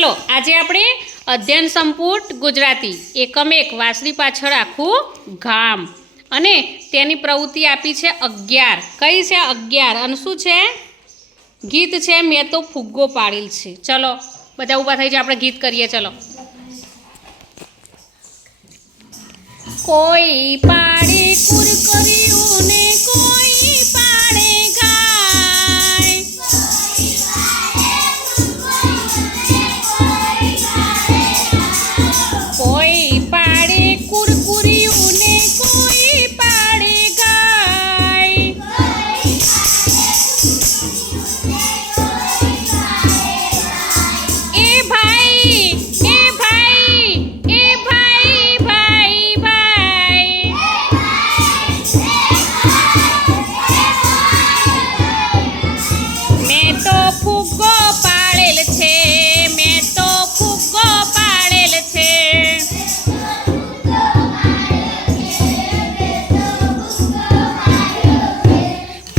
चलो આજે આપણે અધ્યયન સંપુટ ગુજરાતી એકમ 1 વાસળી પાછળ આખું ગામ અને તેની પ્રવૃત્તિ આપી છે 11 કઈ છે 11 અને શું છે ગીત છે મેં તો ફુગ્ગો પાડેલ છે। ચલો બધા ઊભા થઈ જાઓ આપણે ગીત કરીએ। ચલો કોઈ પાડે કુરકરિયું ને કોઈ પાડે ગાય, કોઈ પાડે કુરકુરિયું ને કોઈ પાડે ગાય, એ ભાઈ એ ભાઈ એ ભાઈ ભાઈ ભાઈ, મેં તો ફુગ્ગો પાડેલ છે, મેં તો ફુગ્ગો પાડેલ છે,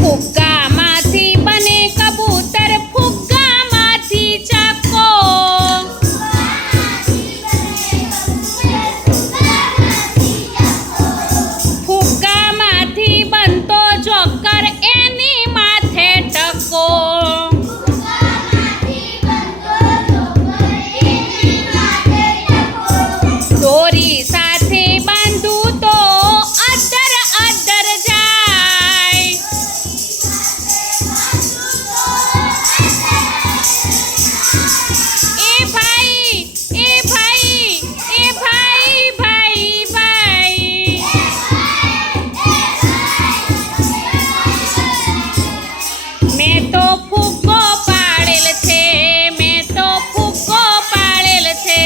ફુગ્ગામાંથી બને કબૂતર, ફુગ્ગામાંથી ચકો, ફુગ્ગામાંથી બનતો જોકર એની માથે ટકો, દોરી સાથે બાંધું તો અદર અદર જાય, એ ભાઈ એ ભાઈ એ ભાઈ ભાઈ ભાઈ, મેં તો ફુગ્ગો પાડેલ છે, મેં તો ફુગ્ગો પાડેલ છે,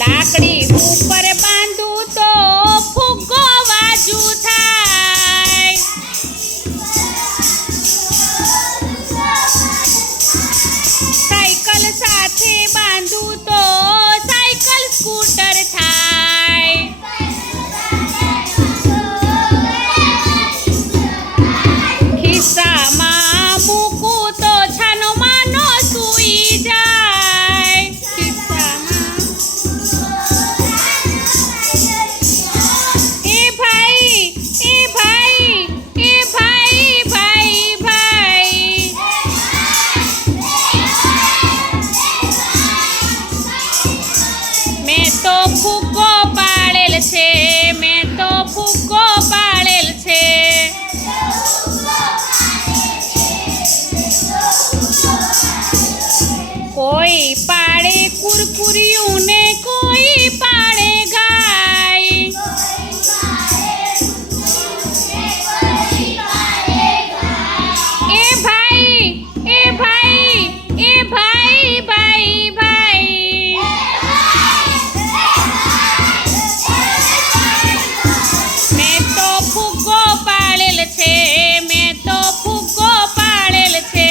લાકડી ઉપર બાંધું તો ફુગ્ગો વાજુ થાય, સાયકલ સાથે બાંધું તો સાયકલ સ્કૂટર થાય, ખિસ્સામાં મૂકું તો છાનો માનો સૂઈ જાય, ખિસ્સામાં એ ભાઈ એ ભાઈ એ ભાઈ ભાઈ ભાઈ, મેં તો ફુગ્ગો પાડેલ છે, મેં તો ફુગ્ગો પાડેલ છે, કોઈ પાડે કુરકુરિયું ને કોઈ પાડે ગાય, એ ભાઈ એ ભાઈ એ ભાઈ ભાઈ ભાઈ, મેં તો ફુગ્ગો પાડેલ છે, મેં તો ફુગ્ગો પાડેલ છે,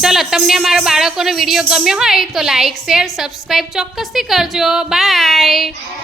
ચલો તમને અમારા બાળકોનો વિડીયો ગમ્યો હોય તો લાઈક શેર સબસ્ક્રાઈબ ચોક્કસથી કરજો। બાય।